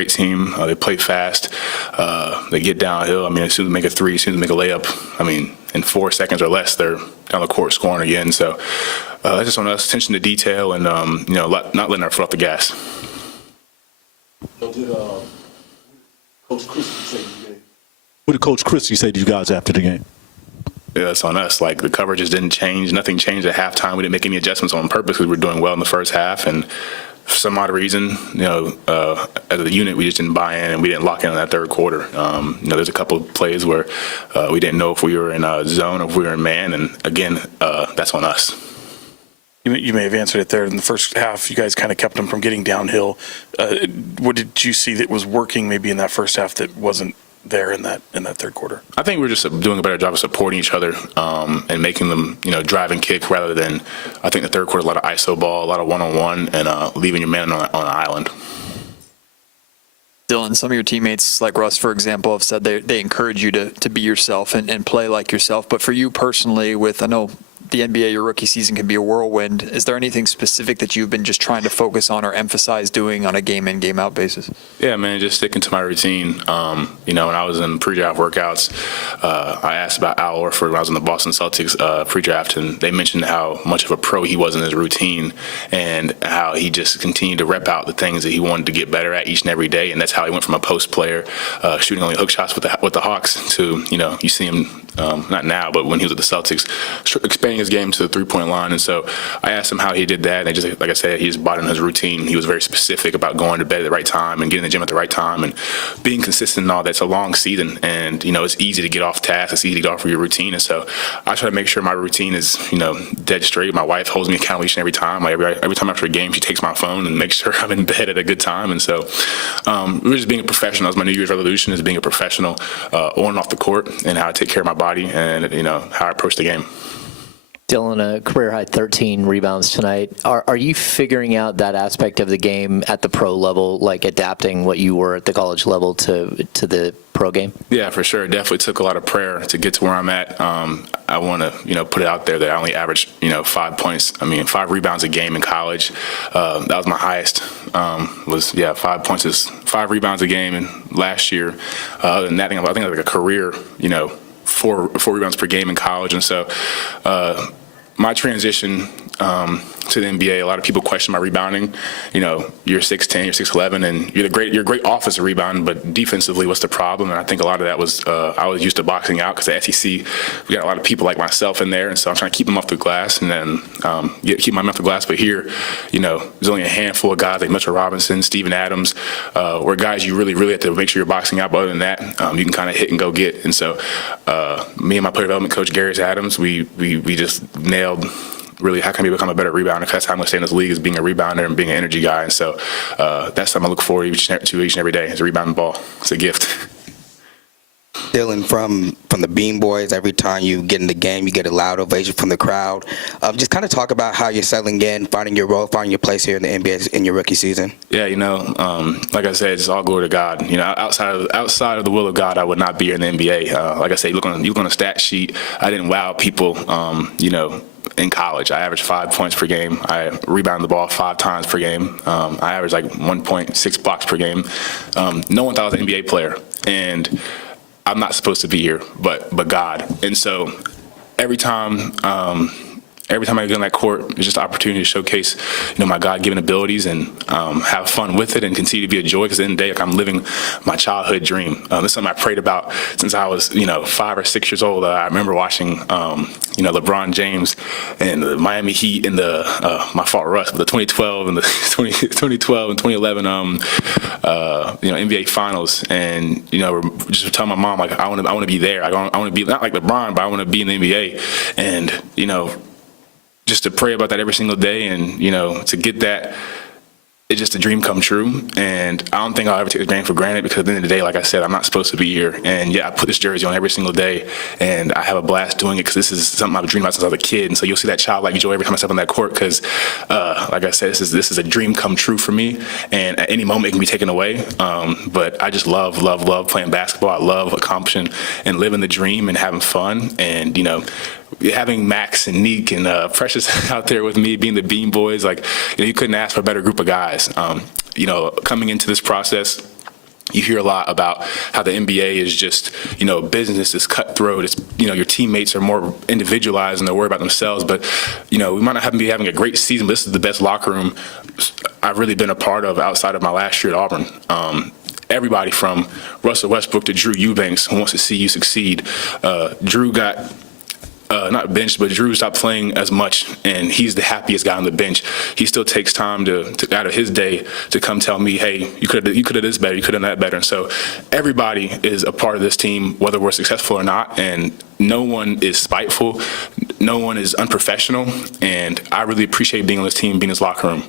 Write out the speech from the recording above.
great team. They play fast. They get downhill. I mean, as soon as they make a three, as soon as they make a layup, I mean, in 4 seconds or less, they're down the court scoring again. So that's just on us, attention to detail, and not letting our foot off the gas. What did Coach Christie say to you guys? What did Coach Christie say to you guys after the game? Yeah, that's on us. Like, the coverages didn't change. Nothing changed at halftime. We didn't make any adjustments on purpose because we were doing well in the first half. And for some odd reason, as a unit, we just didn't buy in and we didn't lock in on that third quarter. There's a couple of plays where we didn't know if we were in a zone or if we were in man. And again, that's on us. You may have answered it there. In the first half, you guys kind of kept them from getting downhill. What did you see that was working maybe in that first half that wasn't there in that third quarter? I think we're just doing a better job of supporting each other and making them, drive and kick rather than, I think the third quarter, a lot of ISO ball, a lot of one-on-one, and leaving your man on an island. Dylan, some of your teammates, like Russ, for example, have said they encourage you to be yourself and play like yourself. But for you personally, I know the NBA, your rookie season can be a whirlwind. Is there anything specific that you've been just trying to focus on or emphasize doing on a game-in, game-out basis? Yeah, man, just sticking to my routine. When I was in pre-draft workouts, I asked about Al Horford when I was in the Boston Celtics pre-draft, and they mentioned how much of a pro he was in his routine and how he just continued to rep out the things that he wanted to get better at each and every day, and that's how he went from a post player, shooting only hook shots with the Hawks to, you see him, not now, but when he was at the Celtics, expanding his game to the three-point line. And so I asked him how he did that, and just like I said, he just bought in his routine. He was very specific about going to bed at the right time and getting to the gym at the right time and being consistent and all that. It's a long season, and it's easy to get off task. It's easy to get off of your routine, and so I try to make sure my routine is dead straight. My wife holds me accountable each and every time. Like every time after a game, she takes my phone and makes sure I'm in bed at a good time. And so we're just being a professional. That's my New Year's resolution, is being a professional on and off the court, and how I take care of my body and how I approach the game. Dylan, a career-high 13 rebounds tonight. Are you figuring out that aspect of the game at the pro level, like adapting what you were at the college level to the pro game? Yeah, for sure. It definitely took a lot of prayer to get to where I'm at. I want to, put it out there that I only averaged, 5 rebounds a game in college. That was my highest. 5 points is 5 rebounds a game. And last year, other than that, I think like a career, 4 rebounds per game in college. And so my transition to the NBA, a lot of people question my rebounding. You're 6'10", you're 6'11", and you're a great offensive rebound, but defensively, what's the problem? And I think a lot of that was I was used to boxing out because the SEC, we got a lot of people like myself in there, and so I'm trying to keep them off the glass and then keep my off the glass. But here, there's only a handful of guys like Mitchell Robinson, Steven Adams, where guys you really have to make sure you're boxing out. But other than that, you can kind of hit and go get. And so me and my player development coach, Gary Adams, we just nailed really how can we become a better rebounder, because that's how I'm going to stay in this league, is being a rebounder and being an energy guy. And so that's something I look forward to each and every day, is a rebounding ball. It's a gift. Dylan, from the Bean Boys, every time you get in the game, you get a loud ovation from the crowd. Just kind of talk about how you're settling in, finding your role, finding your place here in the NBA in your rookie season. Yeah, like I said, it's all glory to God. Outside of the will of God, I would not be here in the NBA. Like I said, you look on the stat sheet, I didn't wow people, in college. I averaged 5 points per game. I rebounded the ball 5 times per game. I averaged like 1.6 blocks per game. No one thought I was an NBA player. And I'm not supposed to be here, but God. And so every time I get on that court, it's just an opportunity to showcase, my God-given abilities and have fun with it and continue to be a joy, because at the end of the day, like, I'm living my childhood dream. This is something I prayed about since I was, 5 or 6 years old. I remember watching, LeBron James and the Miami Heat and my fault, Russ, but the 2012 and the 2012 and 2011, NBA Finals, and just telling my mom, like, I want to be there. I want to be not like LeBron, but I want to be in the NBA, and just to pray about that every single day, and to get that, it's just a dream come true. And I don't think I'll ever take the dream for granted, because at the end of the day, like I said, I'm not supposed to be here. And yeah, I put this jersey on every single day, and I have a blast doing it, because this is something I've dreamed about since I was a kid. And so you'll see that childlike joy every time I step on that court, because like I said, this is a dream come true for me, and at any moment it can be taken away. But I just love playing basketball. I love accomplishing and living the dream and having fun. And having Max and Neek and Precious out there with me, being the Bean Boys, like, you couldn't ask for a better group of guys. Coming into this process, You hear a lot about how the NBA is just, business is cutthroat. It's, your teammates are more individualized and they're worried about themselves. But, we might not be having a great season, but this is the best locker room I've really been a part of outside of my last year at Auburn. Everybody from Russell Westbrook to Drew Eubanks who wants to see you succeed. Drew got not benched, but Drew stopped playing as much, and he's the happiest guy on the bench. He still takes time to out of his day to come tell me, hey, you could have this better, you could have done that better. And so everybody is a part of this team, whether we're successful or not, and no one is spiteful, no one is unprofessional, and I really appreciate being on this team, being in this locker room.